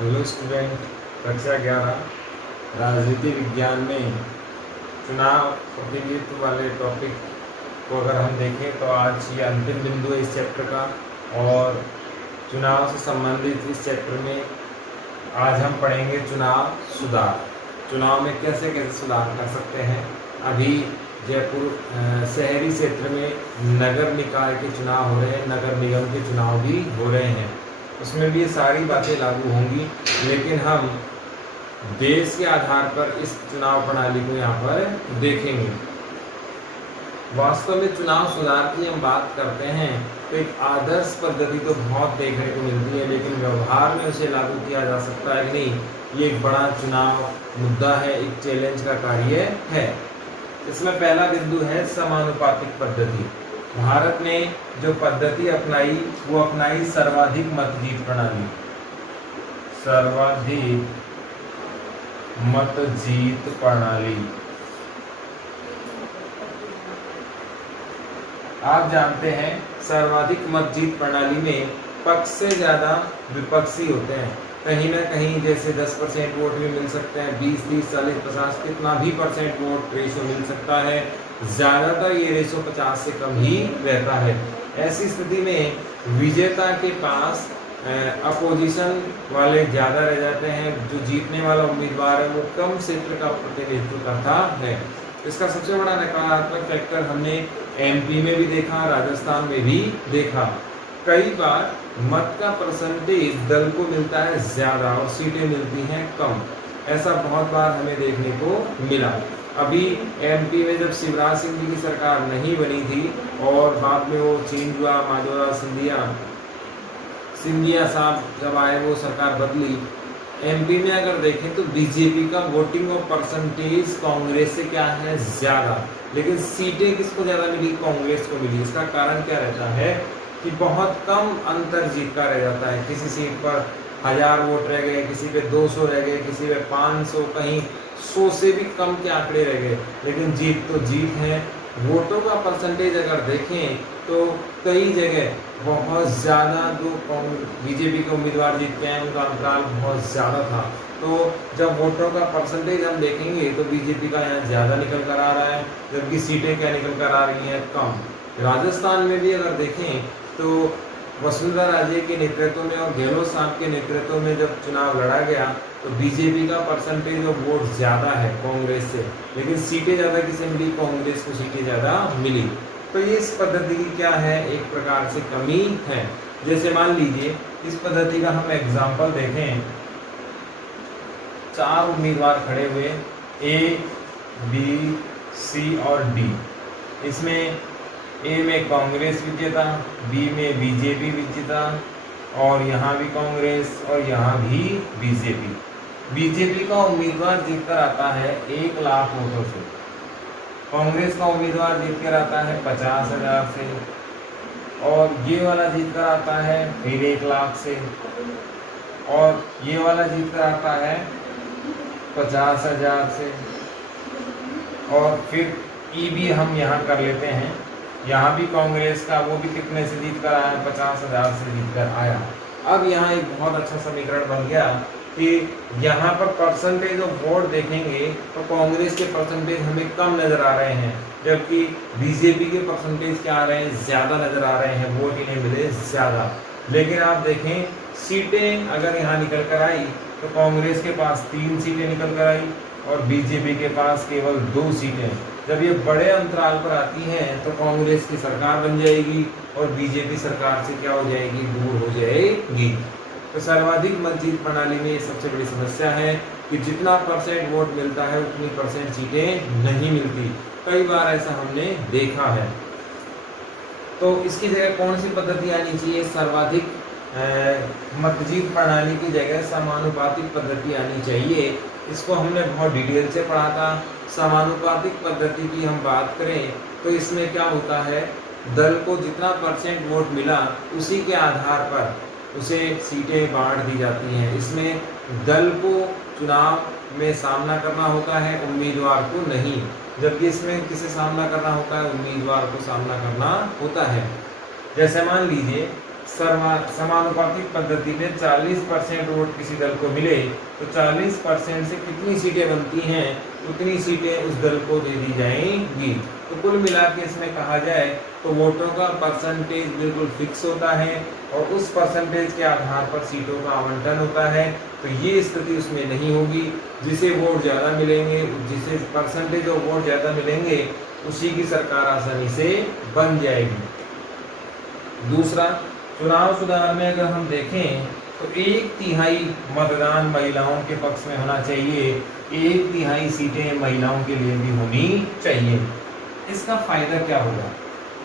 Hello student, कक्षा 11 राजनीति विज्ञान में चुनाव प्रतिनिधित्व वाले टॉपिक को अगर हम देखें तो आज ये अंतिम बिंदु है इस चैप्टर का। और चुनाव से संबंधित इस चैप्टर में आज हम पढ़ेंगे चुनाव सुधार। चुनाव में कैसे कैसे सुधार कर सकते हैं। अभी जयपुर शहरी क्षेत्र में नगर निकाय के चुनाव हो रहे हैं, नगर निगम के चुनाव भी हो रहे हैं, उसमें भी ये सारी बातें लागू होंगी। लेकिन हम देश के आधार पर इस चुनाव प्रणाली को यहाँ पर देखेंगे। वास्तव में चुनाव सुधार की हम बात करते हैं तो एक आदर्श पद्धति तो बहुत देखने को मिलती है, लेकिन व्यवहार में उसे लागू किया जा सकता है कि नहीं, ये एक बड़ा चुनाव मुद्दा है, एक चैलेंज का कार्य है। इसमें पहला बिंदु है समानुपातिक पद्धति। भारत ने जो पद्धति अपनाई वो अपनाई सर्वाधिक मत जीत प्रणाली। सर्वाधिक मत जीत प्रणाली। आप जानते हैं सर्वाधिक मत जीत प्रणाली में पक्ष से ज्यादा विपक्षी होते हैं। कहीं ना कहीं जैसे 10% वोट भी मिल सकते हैं, 20, 30, 40, 50 कितना भी परसेंट वोट रेशो मिल सकता है। ज़्यादातर ये रेशो 50 से कम ही रहता है। ऐसी स्थिति में विजेता के पास अपोजिशन वाले ज़्यादा रह जाते हैं। जो जीतने वाला उम्मीदवार है वो कम क्षेत्र का प्रतिनिधित्व करता है। इसका सबसे बड़ा नकारात्मक फैक्टर हमने एमपी में भी देखा, राजस्थान में भी देखा। कई बार मत का परसेंटेज दल को मिलता है ज़्यादा और सीटें मिलती हैं कम। ऐसा बहुत बार हमें देखने को मिला। अभी एमपी में जब शिवराज सिंह जी की सरकार नहीं बनी थी और बाद में वो चेंज हुआ, माधोराव सिंधिया साहब जब आए, वो सरकार बदली। एमपी में अगर देखें तो बीजेपी का वोटिंग और परसेंटेज कांग्रेस से क्या है ज़्यादा, लेकिन सीटें किसको ज़्यादा मिली, कांग्रेस को मिली। इसका कारण क्या रहता है कि बहुत कम अंतर जीत का रह जाता है। किसी सीट पर 1000 वोट रह गए, किसी पे 200 रह गए, किसी पे 500, कहीं 100 से भी कम के आंकड़े रह गए, लेकिन जीत तो जीत है। वोटों का परसेंटेज अगर देखें तो कई जगह बहुत ज़्यादा जो बीजेपी के उम्मीदवार जीतते हैं उनका अंतराल बहुत ज़्यादा था। तो जब वोटों का परसेंटेज हम देखेंगे तो बीजेपी का यहाँ ज़्यादा निकल कर आ रहा है, जबकि सीटें क्या निकल कर आ रही हैं, कम। राजस्थान में भी अगर देखें तो वसुंधरा राजे के नेतृत्व में और गहलोत साहब के नेतृत्व में जब चुनाव लड़ा गया तो बीजेपी का परसेंटेज ऑफ वोट ज़्यादा है कांग्रेस से, लेकिन सीटें ज़्यादा किसे मिली, कांग्रेस को सीटें ज़्यादा मिली। तो ये इस पद्धति की क्या है, एक प्रकार से कमी है। जैसे मान लीजिए इस पद्धति का हम एग्जाम्पल देखें। 4 उम्मीदवार खड़े हुए, ए, बी, सी और डी। इसमें ए में कांग्रेस विजेता, बी में बीजेपी विजेता, और यहाँ भी कांग्रेस और यहाँ भी बीजेपी। बीजेपी का उम्मीदवार जीतकर आता है 1 लाख वोटों से, कांग्रेस का उम्मीदवार जीतकर आता है 50,000 से, और ये वाला जीतकर आता है फिर 1 लाख से, और ये वाला जीतकर आता है 50,000 से, और फिर ई भी हम यहाँ कर लेते हैं। यहाँ भी कांग्रेस का, वो भी कितने से जीत कर आया, 50,000 से जीत कर आया। अब यहाँ एक बहुत अच्छा समीकरण बन गया कि यहाँ पर परसेंटेज ऑफ वोट देखेंगे तो कांग्रेस के परसेंटेज हमें कम नजर आ रहे हैं, जबकि बीजेपी के परसेंटेज क्या आ रहे हैं, ज़्यादा नजर आ रहे हैं, वोट इन्हें मिले ज़्यादा। लेकिन आप देखें सीटें अगर यहाँ निकल कर आई तो कांग्रेस के पास 3 सीटें निकल कर आई और बीजेपी के पास केवल 2 सीटें। जब ये बड़े अंतराल पर आती हैं तो कांग्रेस की सरकार बन जाएगी और बीजेपी सरकार से क्या हो जाएगी, दूर हो जाएगी। तो सर्वाधिक मत जीत प्रणाली में सबसे बड़ी समस्या है कि जितना परसेंट वोट मिलता है उतनी परसेंट सीटें नहीं मिलती। कई बार ऐसा हमने देखा है। तो इसकी जगह कौन सी पद्धति आनी चाहिए, सर्वाधिक मत जीत प्रणाली की जगह समानुपातिक पद्धति आनी चाहिए। इसको हमने बहुत डिटेल से पढ़ा था। समानुपातिक पद्धति की हम बात करें तो इसमें क्या होता है, दल को जितना परसेंट वोट मिला उसी के आधार पर उसे सीटें बांट दी जाती हैं। इसमें दल को चुनाव में सामना करना होता है, उम्मीदवार को नहीं। जबकि इसमें किसे सामना करना होता है, उम्मीदवार को सामना करना होता है। जैसे मान लीजिए समानुपातिक पद्धति में 40% वोट किसी दल को मिले तो 40% से कितनी सीटें बनती हैं उतनी सीटें उस दल को दे दी जाएंगी। तो कुल मिला के इसमें कहा जाए तो वोटों का परसेंटेज बिल्कुल फिक्स होता है और उस परसेंटेज के आधार पर सीटों का आवंटन होता है। तो ये स्थिति उसमें नहीं होगी। जिसे वोट ज़्यादा मिलेंगे, जिसे परसेंटेज ऑफ वोट ज़्यादा मिलेंगे, उसी की सरकार आसानी से बन जाएगी। दूसरा, चुनाव सुधार में अगर हम देखें तो 1/3 मतदान महिलाओं के पक्ष में होना चाहिए, 1/3 सीटें महिलाओं के लिए भी होनी चाहिए। इसका फायदा क्या होगा?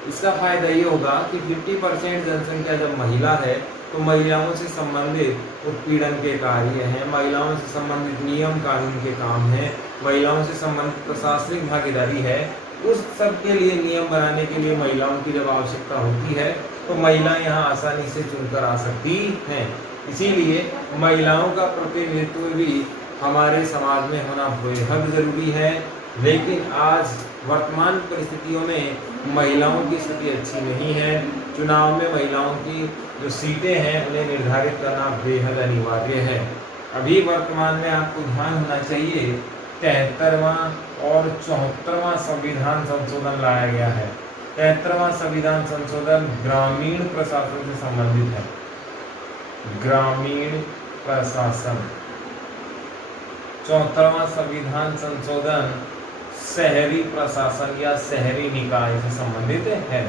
इसका फायदा ये होगा कि 50% जनसंख्या जब महिला है तो महिलाओं से संबंधित उत्पीड़न के कार्य हैं, महिलाओं से संबंधित नियम कानून के काम हैं, महिलाओं से संबंधित प्रशासनिक भागीदारी है, उस सब के लिए नियम बनाने के लिए महिलाओं की जब आवश्यकता होती है तो महिलाएं यहाँ आसानी से चुनकर आ सकती हैं। इसीलिए महिलाओं का प्रतिनिधित्व भी हमारे समाज में होना बेहद जरूरी है। लेकिन आज वर्तमान परिस्थितियों में महिलाओं की स्थिति अच्छी नहीं है। चुनाव में महिलाओं की जो सीटें हैं उन्हें निर्धारित करना बेहद अनिवार्य है। अभी वर्तमान में आपको ध्यान होना चाहिए 73वां और 74वां संविधान संशोधन लाया गया है। 73वां संविधान संशोधन ग्रामीण प्रशासन से संबंधित है। ग्रामीण प्रशासन। 74वां संविधान संशोधन शहरी प्रशासन या शहरी निकाय से संबंधित है।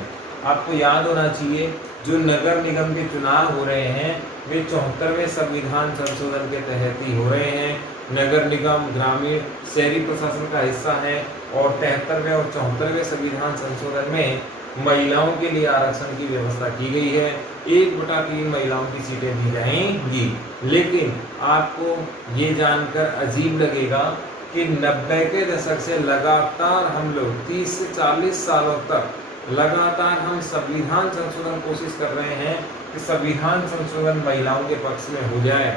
आपको याद होना चाहिए जो नगर निगम के चुनाव हो रहे हैं वे 74वें संविधान संशोधन के तहत ही हो रहे हैं। नगर निगम ग्रामीण शहरी प्रशासन का हिस्सा है और 73वें और 74वें संविधान संशोधन में महिलाओं के लिए आरक्षण की व्यवस्था की गई है। 1/3 महिलाओं की सीटें दी जाएंगी। लेकिन आपको ये जानकर अजीब लगेगा कि 90 के दशक से लगातार हम लोग 30 से 40 सालों तक लगातार हम संविधान संशोधन कोशिश कर रहे हैं कि संविधान संशोधन महिलाओं के पक्ष में हो जाए।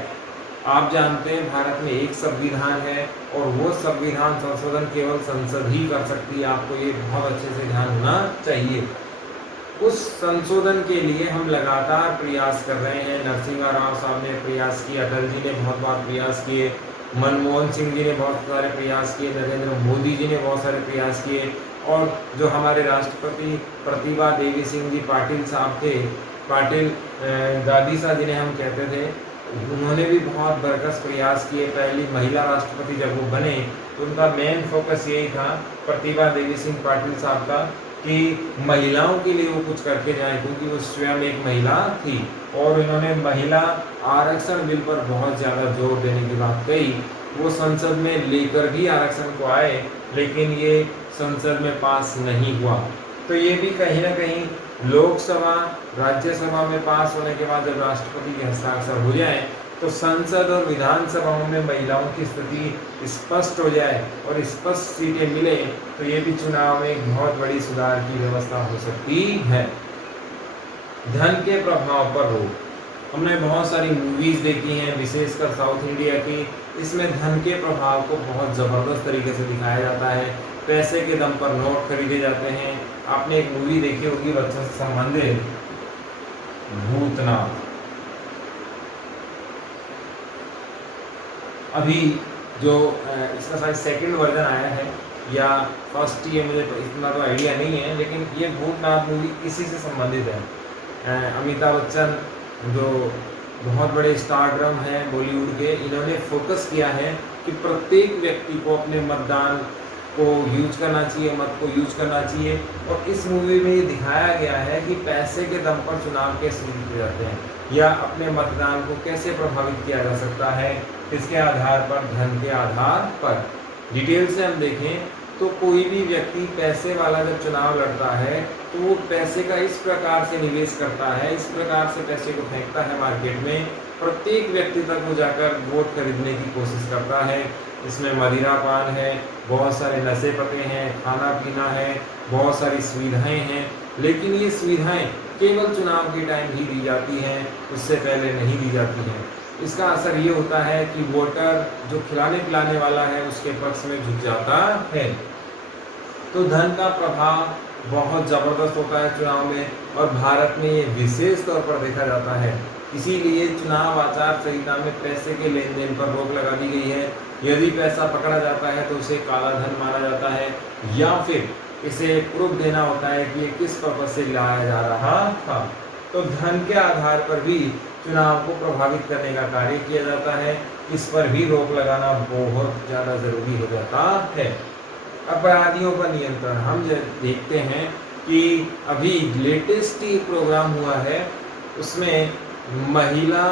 आप जानते हैं भारत में एक संविधान है और वो संविधान संशोधन केवल संसद ही कर सकती है। आपको ये बहुत अच्छे से ध्यान होना चाहिए। उस संशोधन के लिए हम लगातार प्रयास कर रहे हैं। नरसिम्हा राव साहब ने प्रयास किए, अटल जी ने बहुत बार प्रयास किए, मनमोहन सिंह जी ने बहुत सारे प्रयास किए, नरेंद्र मोदी जी ने बहुत सारे प्रयास किए और जो हमारे राष्ट्रपति प्रतिभा देवी सिंह जी पाटिल साहब थे, पाटिल दादी साहब जिन्हें हम कहते थे, उन्होंने भी बहुत बरकस प्रयास किए। पहली महिला राष्ट्रपति जब वो बने तो उनका मेन फोकस यही था, प्रतिभा देवी सिंह पाटिल साहब का, कि महिलाओं के लिए वो कुछ करके जाएं, क्योंकि वो स्वयं एक महिला थी और इन्होंने महिला आरक्षण बिल पर बहुत ज़्यादा जोर देने की बात कही। वो संसद में लेकर भी आरक्षण को आए लेकिन ये संसद में पास नहीं हुआ। तो ये भी कहीं ना कहीं लोकसभा राज्यसभा में पास होने के बाद जब राष्ट्रपति के हस्ताक्षर हो जाए तो संसद और विधानसभाओं में महिलाओं की स्थिति स्पष्ट हो जाए और स्पष्ट सीटें मिले तो ये भी चुनाव में एक बहुत बड़ी सुधार की व्यवस्था हो सकती है। धन के प्रभाव पर रोक। हमने बहुत सारी मूवीज देखी हैं, विशेषकर साउथ इंडिया की। इसमें धन के प्रभाव को बहुत ज़बरदस्त तरीके से दिखाया जाता है। पैसे के दम पर नोट खरीदे जाते हैं। आपने एक मूवी देखी होगी बच्चों से संबंधित, भूतनाथ। अभी जो इसका शायद सेकंड वर्जन आया है या फर्स्ट, ये मुझे इतना तो आइडिया नहीं है, लेकिन ये भूतनाथ मूवी इसी से संबंधित है। अमिताभ बच्चन जो बहुत बड़े स्टारडम हैं बॉलीवुड के, इन्होंने फोकस किया है कि प्रत्येक व्यक्ति को अपने मतदान को यूज करना चाहिए, मत को यूज करना चाहिए। और इस मूवी में ये दिखाया गया है कि पैसे के दम पर चुनाव कैसे जीते जाते हैं या अपने मतदान को कैसे प्रभावित किया जा सकता है, किसके आधार पर, धन के आधार पर। डिटेल से हम देखें तो कोई भी व्यक्ति पैसे वाला जब चुनाव लड़ता है तो वो पैसे का इस प्रकार से निवेश करता है, इस प्रकार से पैसे को फेंकता है मार्केट में, प्रत्येक व्यक्ति तक वो जाकर वोट खरीदने की कोशिश करता है। इसमें मदिरा पान है, बहुत सारे नशे पते हैं, खाना पीना है, बहुत सारी सुविधाएं हैं, लेकिन ये सुविधाएं केवल चुनाव के टाइम ही दी जाती हैं, उससे पहले नहीं दी जाती हैं। इसका असर ये होता है कि वोटर जो खिलाने पिलाने वाला है उसके पक्ष में झुक जाता है। तो धन का प्रभाव बहुत ज़बरदस्त होता है चुनाव में, और भारत में ये विशेष तौर पर देखा जाता है। इसीलिए चुनाव आचार संहिता में पैसे के लेन देन पर रोक लगा दी गई है। यदि पैसा पकड़ा जाता है तो उसे काला धन माना जाता है, या फिर इसे प्रूफ देना होता है कि ये किस पर्पज से लाया जा रहा था। तो धन के आधार पर भी चुनाव को प्रभावित करने का कार्य किया जाता है। इस पर भी रोक लगाना बहुत ज़्यादा ज़रूरी हो जाता है। अपराधियों पर नियंत्रण हम देखते हैं कि अभी लेटेस्ट ही प्रोग्राम हुआ है, उसमें महिला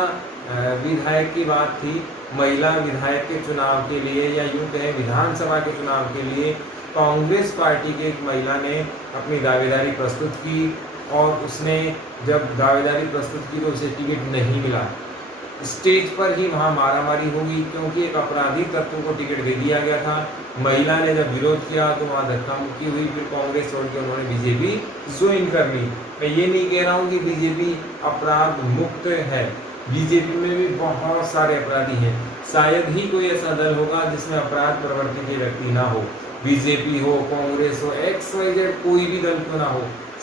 विधायक की बात थी। महिला विधायक के चुनाव के लिए, या यूं कहें विधानसभा के चुनाव के लिए, कांग्रेस पार्टी की एक महिला ने अपनी दावेदारी प्रस्तुत की, और उसने जब दावेदारी प्रस्तुत की तो उसे टिकट नहीं मिला। स्टेज पर ही वहाँ मारामारी होगी, क्योंकि एक अपराधी तत्व को टिकट दे दिया गया था। महिला ने जब विरोध किया तो वहाँ धक्का मुक्की हुई, फिर कांग्रेस छोड़ के उन्होंने बीजेपी ज्वाइन कर ली। मैं ये नहीं कह रहा हूँ कि बीजेपी अपराध मुक्त है, बीजेपी में भी बहुत सारे अपराधी हैं। शायद ही कोई ऐसा दल होगा जिसमें अपराध प्रवृत्ति के व्यक्ति ना हो। बीजेपी हो, कांग्रेस हो, XYZ कोई भी दल क्यों ना हो,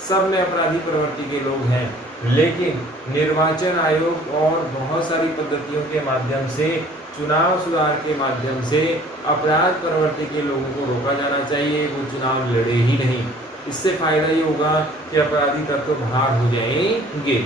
सब में अपराधी प्रवृत्ति के लोग हैं। लेकिन निर्वाचन आयोग और बहुत सारी पद्धतियों के माध्यम से, चुनाव सुधार के माध्यम से अपराध प्रवृत्ति के लोगों को रोका जाना चाहिए, वो चुनाव लड़े ही नहीं। इससे फायदा ये होगा कि अपराधी तत्व बाहर हो जाएंगे।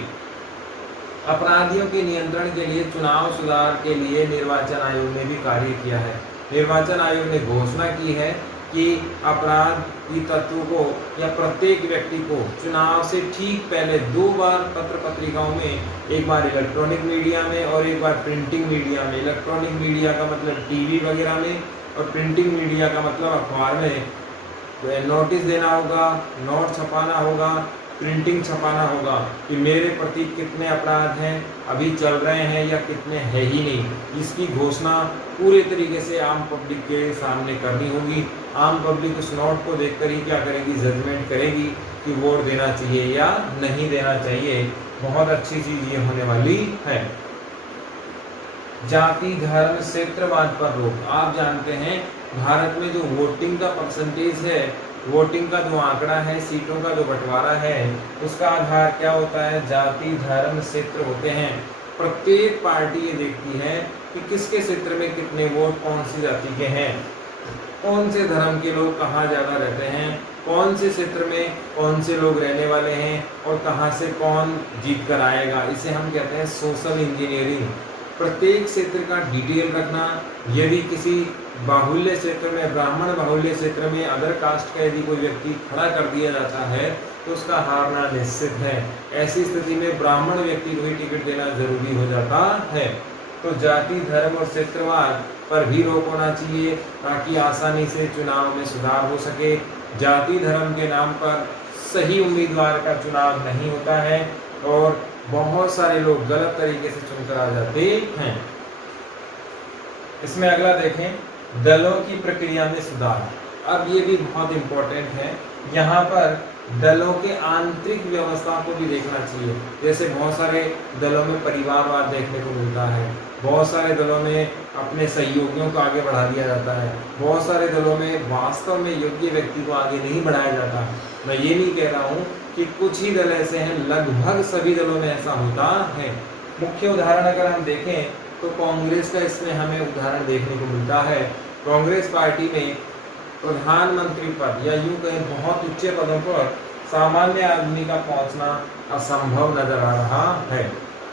अपराधियों के नियंत्रण के लिए चुनाव सुधार के लिए निर्वाचन आयोग ने भी कार्य किया है। निर्वाचन आयोग ने घोषणा की है कि अपराधी तत्व को या प्रत्येक व्यक्ति को चुनाव से ठीक पहले 2 बार पत्र पत्रिकाओं में, एक बार इलेक्ट्रॉनिक मीडिया में और एक बार प्रिंटिंग मीडिया में। इलेक्ट्रॉनिक मीडिया का मतलब टीवी वगैरह में, और प्रिंटिंग मीडिया का मतलब अखबार में नोटिस देना होगा, नोट छपाना होगा, प्रिंटिंग छपाना होगा कि मेरे प्रति कितने अपराध हैं, अभी चल रहे हैं या कितने हैं ही नहीं। इसकी घोषणा पूरे तरीके से आम पब्लिक के सामने करनी होगी। आम पब्लिक उस नोट को देखकर ही क्या करेगी, जजमेंट करेगी कि वोट देना चाहिए या नहीं देना चाहिए। बहुत अच्छी चीज़ ये होने वाली है। जाति धर्म क्षेत्रवाद पर रोक। आप जानते हैं भारत में जो वोटिंग का परसेंटेज है, वोटिंग का जो आंकड़ा है, सीटों का जो बंटवारा है, उसका आधार क्या होता है, जाति धर्म क्षेत्र होते हैं। प्रत्येक पार्टी ये देखती है कि किसके क्षेत्र में कितने वोट कौन सी जाति के हैं, कौन से धर्म के लोग कहाँ ज़्यादा रहते हैं, कौन से क्षेत्र में कौन से लोग रहने वाले हैं, और कहाँ से कौन जीत कर आएगा। इसे हम कहते हैं सोशल इंजीनियरिंग। प्रत्येक क्षेत्र का डिटेल रखना। यदि किसी बाहुल्य क्षेत्र में, ब्राह्मण बाहुल्य क्षेत्र में अदर कास्ट का यदि कोई व्यक्ति खड़ा कर दिया जाता है तो उसका हारना निश्चित है। ऐसी स्थिति में ब्राह्मण व्यक्ति को ही टिकट देना जरूरी हो जाता है। तो जाति धर्म और क्षेत्रवाद पर भी रोक होना चाहिए, ताकि आसानी से चुनाव में सुधार हो सके। जाति धर्म के नाम पर सही उम्मीदवार का चुनाव नहीं होता है, और बहुत सारे लोग गलत तरीके से चुनकर आ जाते हैं। इसमें अगला देखें, दलों की प्रक्रिया में सुधार। अब ये भी बहुत इम्पोर्टेंट है। यहाँ पर दलों के आंतरिक व्यवस्था को भी देखना चाहिए। जैसे बहुत सारे दलों में परिवारवाद देखने को मिलता है, बहुत सारे दलों में अपने सहयोगियों को आगे बढ़ा दिया जाता है, बहुत सारे दलों में वास्तव में योग्य व्यक्ति को आगे नहीं बढ़ाया जाता। मैं ये नहीं कह रहा हूँ कि कुछ ही दल ऐसे हैं, लगभग सभी दलों में ऐसा होता है। मुख्य उदाहरण अगर हम देखें तो कांग्रेस का इसमें हमें उदाहरण देखने को मिलता है। कांग्रेस पार्टी में प्रधानमंत्री पद, या यूं कहें बहुत ऊंचे पदों पर सामान्य आदमी का पहुंचना असंभव नजर आ रहा है।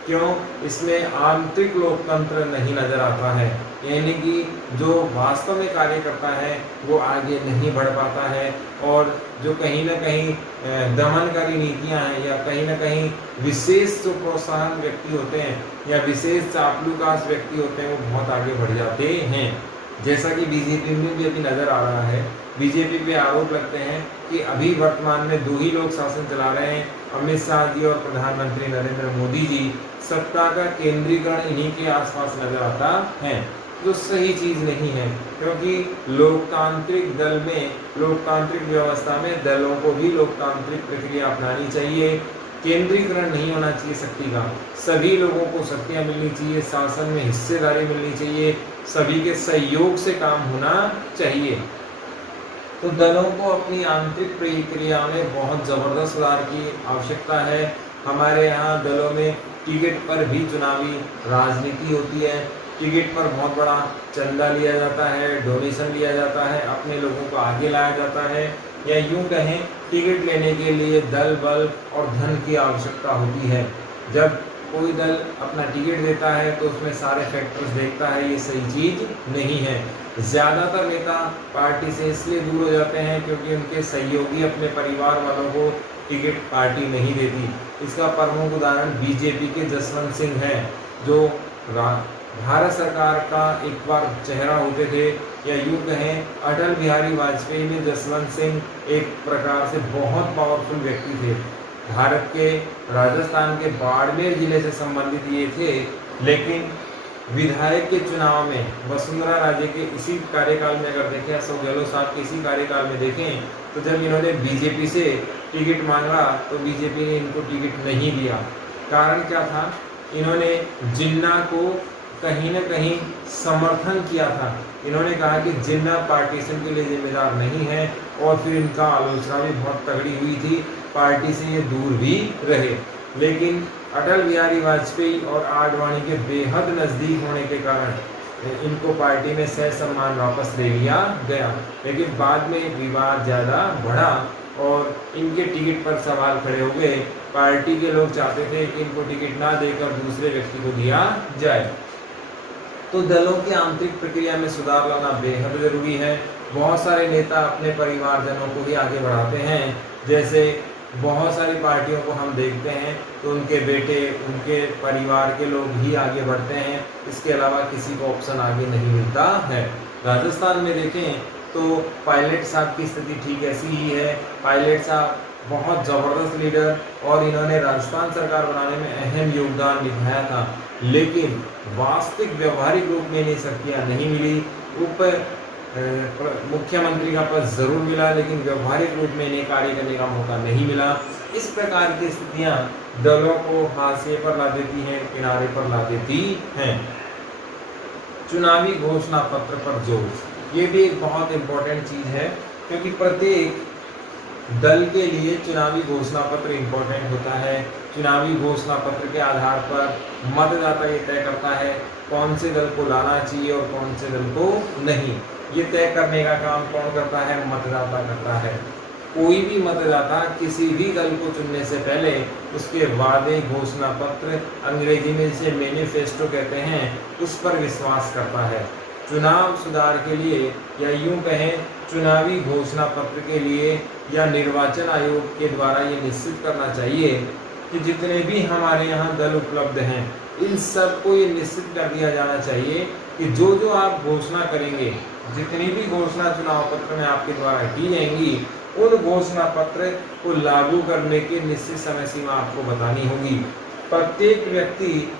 क्यों? इसमें आंतरिक लोकतंत्र नहीं नजर आता है, यानी कि जो वास्तव में कार्य करता है वो आगे नहीं बढ़ पाता है, और जो कहीं ना कहीं दमनकारी नीतियां हैं, या कहीं ना कहीं विशेष जो प्रोत्साहन व्यक्ति होते हैं या विशेष चापलूकास व्यक्ति होते हैं, वो बहुत आगे बढ़ जाते हैं। जैसा कि बीजेपी में भी अभी नजर आ रहा है। बीजेपी पे आरोप लगते हैं कि अभी वर्तमान में 2 ही लोग शासन चला रहे हैं, अमित शाह जी और प्रधानमंत्री नरेंद्र मोदी जी। सत्ता का केंद्रीकरण इन्हीं के आसपास नजर आता है, जो सही चीज नहीं है, क्योंकि लोकतांत्रिक दल में, लोकतांत्रिक व्यवस्था में दलों को भी लोकतांत्रिक प्रक्रिया अपनानी चाहिए। केंद्रीकरण नहीं होना चाहिए शक्ति का, सभी लोगों को शक्तियां मिलनी चाहिए, शासन में हिस्सेदारी मिलनी चाहिए, सभी के सहयोग से काम होना चाहिए। तो दलों को अपनी आंतरिक प्रक्रिया में बहुत ज़बरदस्त सुधार की आवश्यकता है। हमारे यहाँ दलों में टिकट पर भी चुनावी राजनीति होती है। टिकट पर बहुत बड़ा चंदा लिया जाता है, डोनेशन लिया जाता है, अपने लोगों को आगे लाया जाता है, या यूं कहें टिकट लेने के लिए दल बल और धन की आवश्यकता होती है। जब कोई दल अपना टिकट देता है तो उसमें सारे फैक्टर्स देखता है, ये सही चीज़ नहीं है। ज़्यादातर नेता पार्टी से इसलिए दूर हो जाते हैं क्योंकि उनके सहयोगी अपने परिवार वालों को टिकट पार्टी नहीं देती। इसका प्रमुख उदाहरण बीजेपी के जसवंत सिंह है, जो भारत सरकार का एक बार चेहरा होते थे, या यूँ कहें अटल बिहारी वाजपेयी में जसवंत सिंह एक प्रकार से बहुत पावरफुल व्यक्ति थे। भारत के राजस्थान के बाड़मेर जिले से संबंधित ये थे, लेकिन विधायक के चुनाव में वसुंधरा राजे के इसी कार्यकाल में अगर देखें, अशोक गहलोत साहब के इसी कार्यकाल में देखें, तो जब इन्होंने बीजेपी से टिकट मांगा तो बीजेपी ने इनको टिकट नहीं दिया। कारण क्या था? इन्होंने जिन्ना को कहीं न कहीं समर्थन किया था। इन्होंने कहा कि जिन्ना पार्टीशन के लिए जिम्मेदार नहीं है, और फिर इनका आलोचना भी बहुत तगड़ी हुई थी, पार्टी से ये दूर भी रहे। लेकिन अटल बिहारी वाजपेयी और आडवाणी के बेहद नज़दीक होने के कारण इनको पार्टी में सह सम्मान वापस ले लिया गया। लेकिन बाद में विवाद ज़्यादा बढ़ा और इनके टिकट पर सवाल खड़े हो गए। पार्टी के लोग चाहते थे कि इनको टिकट ना देकर दूसरे व्यक्ति को दिया जाए। तो दलों की आंतरिक प्रक्रिया में सुधार लाना बेहद जरूरी है। बहुत सारे नेता अपने परिवारजनों को ही आगे बढ़ाते हैं। जैसे बहुत सारी पार्टियों को हम देखते हैं तो उनके बेटे, उनके परिवार के लोग ही आगे बढ़ते हैं, इसके अलावा किसी को ऑप्शन आगे नहीं मिलता है। राजस्थान में देखें तो पायलट साहब की स्थिति ठीक ऐसी ही है। पायलट साहब बहुत ज़बरदस्त लीडर, और इन्होंने राजस्थान सरकार बनाने में अहम योगदान निभाया था, लेकिन वास्तविक व्यवहारिक रूप में इन्हें शक्तियाँ नहीं मिली। ऊपर मुख्यमंत्री का पद जरूर मिला, लेकिन व्यवहारिक रूप में इन्हें कार्य करने का मौका नहीं मिला। इस प्रकार की स्थितियां दलों को हाशिए पर ला देती हैं, किनारे पर ला देती हैं। चुनावी घोषणा पत्र पर जोर, ये भी एक बहुत इंपॉर्टेंट चीज है, क्योंकि प्रत्येक दल के लिए चुनावी घोषणा पत्र इंपॉर्टेंट होता है। चुनावी घोषणा पत्र के आधार पर मतदाता ये तय करता है कौन से दल को लाना चाहिए और कौन से दल को नहीं। ये तय करने का काम कौन करता है? मतदाता करता है। कोई भी मतदाता किसी भी दल को चुनने से पहले उसके वादे, घोषणा पत्र, अंग्रेजी में जिसे मैनिफेस्टो कहते हैं, उस पर विश्वास करता है। चुनाव सुधार के लिए, या यूं कहें चुनावी घोषणा पत्र के लिए, या निर्वाचन आयोग के द्वारा ये निश्चित करना चाहिए कि जितने भी हमारे यहाँ दल उपलब्ध हैं, इन सब को ये निश्चित कर दिया जाना चाहिए कि जो जो आप घोषणा करेंगे, जितनी भी घोषणा चुनाव पत्र में आपके द्वारा की जाएंगी, उन घोषणा पत्र को लागू करने की निश्चित समय सीमा आपको बतानी होगी। प्रत्येक व्यक्ति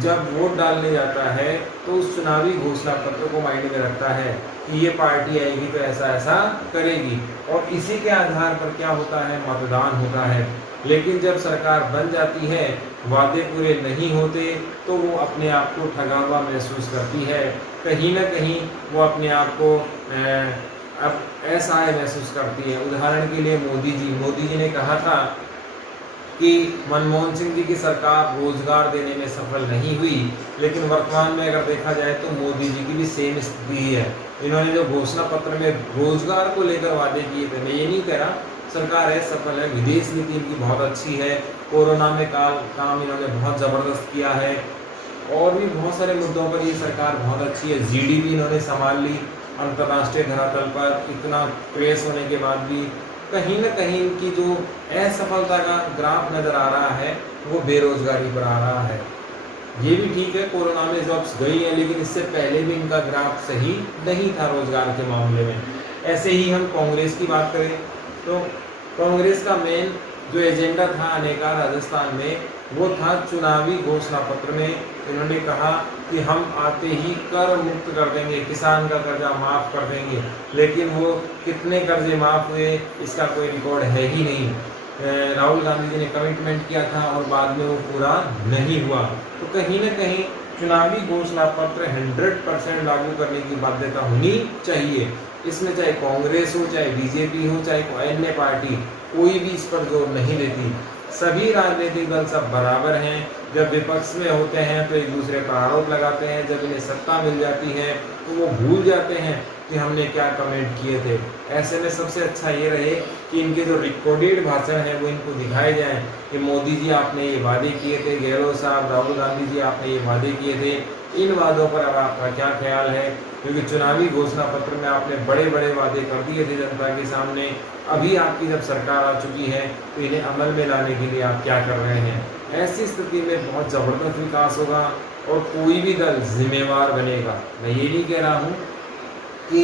जब वोट डालने जाता है तो उस चुनावी घोषणा पत्र को माइंड में रखता है कि ये पार्टी आएगी तो ऐसा ऐसा करेगी, और इसी के आधार पर क्या होता है? मतदान होता है। लेकिन जब सरकार बन जाती है, वादे पूरे नहीं होते, तो वो अपने आप को ठगा हुआ महसूस करती है। कहीं ना कहीं वो अपने आप को अब असहाय महसूस करती है। उदाहरण के लिए मोदी जी ने कहा था कि मनमोहन सिंह जी की सरकार रोजगार देने में सफल नहीं हुई, लेकिन वर्तमान में अगर देखा जाए तो मोदी जी की भी सेम स्थिति है। इन्होंने जो घोषणा पत्र में रोजगार को लेकर वादे किए थे, मैं ये नहीं कह रहा सरकार है सफल है, विदेश नीति इनकी बहुत अच्छी है, कोरोना में काम इन्होंने बहुत ज़बरदस्त किया है, और भी बहुत सारे मुद्दों पर ये सरकार बहुत अच्छी है। जीडीपी इन्होंने संभाल ली, अंतर्राष्ट्रीय धरातल पर इतना क्रेज होने के बाद भी कहीं न कहीं इनकी जो असफलता का ग्राफ नज़र आ रहा है वो बेरोजगारी पर आ रहा है। ये भी ठीक है, कोरोना में जॉब्स गई है, लेकिन इससे पहले भी इनका ग्राफ सही नहीं था रोजगार के मामले में। ऐसे ही हम कांग्रेस की बात करें तो कांग्रेस का मेन जो एजेंडा था आने का राजस्थान में, वो था चुनावी घोषणा पत्र में इन्होंने कहा कि हम आते ही कर मुक्त कर देंगे, किसान का कर्जा माफ़ कर देंगे, लेकिन वो कितने कर्जे माफ़ हुए इसका कोई रिकॉर्ड है ही नहीं। राहुल गांधी जी ने कमिटमेंट किया था और बाद में वो पूरा नहीं हुआ। तो कहीं ना कहीं चुनावी घोषणा पत्र 100% लागू करने की बाध्यता होनी चाहिए। इसमें चाहे कांग्रेस हो, चाहे बीजेपी हो, चाहे कोई अन्य पार्टी, कोई भी इस पर जोर नहीं देती। सभी राजनीतिक दल सब बराबर हैं। जब विपक्ष में होते हैं तो एक दूसरे पर आरोप लगाते हैं, जब इन्हें सत्ता मिल जाती है तो वो भूल जाते हैं कि हमने क्या कमेंट किए थे। ऐसे में सबसे अच्छा ये रहे कि इनके जो रिकॉर्डेड भाषण है वो इनको दिखाए जाएं कि मोदी जी आपने ये वादे किए थे, गहलोत साहब, राहुल गांधी जी आपने ये वादे किए थे, इन वादों पर अब आपका क्या ख्याल है? क्योंकि चुनावी घोषणा पत्र में आपने बड़े बड़े वादे कर दिए थे जनता के सामने, अभी आपकी जब सरकार आ चुकी है तो इन्हें अमल में लाने के लिए आप क्या कर रहे हैं? ऐसी स्थिति में बहुत ज़बरदस्त विकास होगा और कोई भी दल जिम्मेवार बनेगा। मैं ये नहीं कह रहा हूँ कि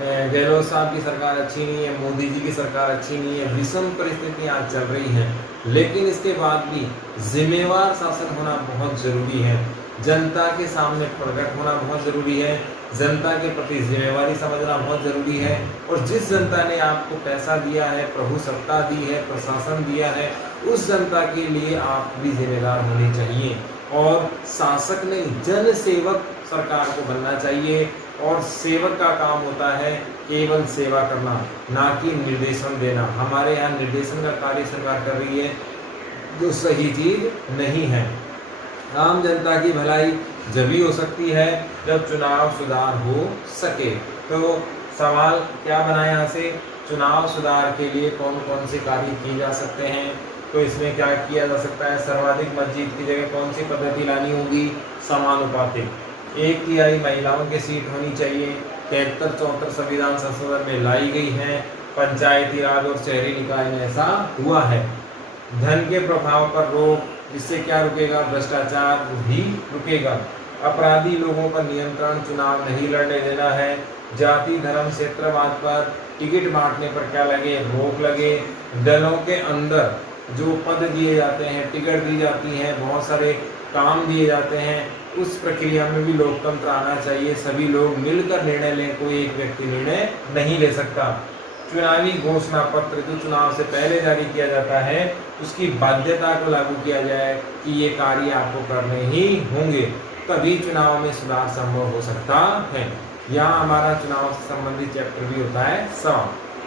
गहलोत साहब की सरकार अच्छी नहीं है, मोदी जी की सरकार अच्छी नहीं है, विषम परिस्थितियाँ आज चल रही हैं, लेकिन इसके बाद भी जिम्मेवार शासन होना बहुत ज़रूरी है। जनता के सामने प्रकट होना बहुत ज़रूरी है, जनता के प्रति जिम्मेवारी समझना बहुत ज़रूरी है। और जिस जनता ने आपको पैसा दिया है, प्रभु सत्ता दी है, प्रशासन दिया है, उस जनता के लिए आप भी जिम्मेदार होने चाहिए। और शासक नहीं, जन सेवक सरकार को बनना चाहिए। और सेवक का काम होता है केवल सेवा करना, ना कि निर्देशन देना। हमारे यहाँ निर्देशन का कार्य सरकार कर रही है जो सही चीज़ नहीं है। आम जनता की भलाई जब ही हो सकती है जब चुनाव सुधार हो सके। तो सवाल क्या बना यहाँ से, चुनाव सुधार के लिए कौन कौन से कार्य किए जा सकते हैं? तो इसमें क्या किया जा सकता है? सर्वाधिक मत जीत की जगह कौन सी पद्धति लानी होगी? समानुपातिक, 1/3 महिलाओं की सीट होनी चाहिए। 73-74 संविधान संशोधन में लाई गई है। पंचायती राज और शहरी निकाय में ऐसा हुआ है। धन के प्रभाव पर रोक, जिससे क्या रुकेगा? भ्रष्टाचार भी रुकेगा। अपराधी लोगों पर नियंत्रण, चुनाव नहीं लड़ने देना है। जाति धर्म क्षेत्रवाद पर टिकट बांटने पर क्या लगे? रोक लगे। दलों के अंदर जो पद दिए जाते हैं, टिकट दी जाती हैं, बहुत सारे काम दिए जाते हैं, उस प्रक्रिया में भी लोकतंत्र आना चाहिए। सभी लोग मिलकर निर्णय लें, कोई एक व्यक्ति निर्णय नहीं ले सकता। चुनावी घोषणा पत्र जो चुनाव से पहले जारी किया जाता है, उसकी बाध्यता को लागू किया जाए कि ये कार्य आपको करने ही होंगे, तभी चुनाव में सुधार संभव हो सकता है। यहाँ हमारा चुनाव से संबंधित चैप्टर भी होता है समाप्त।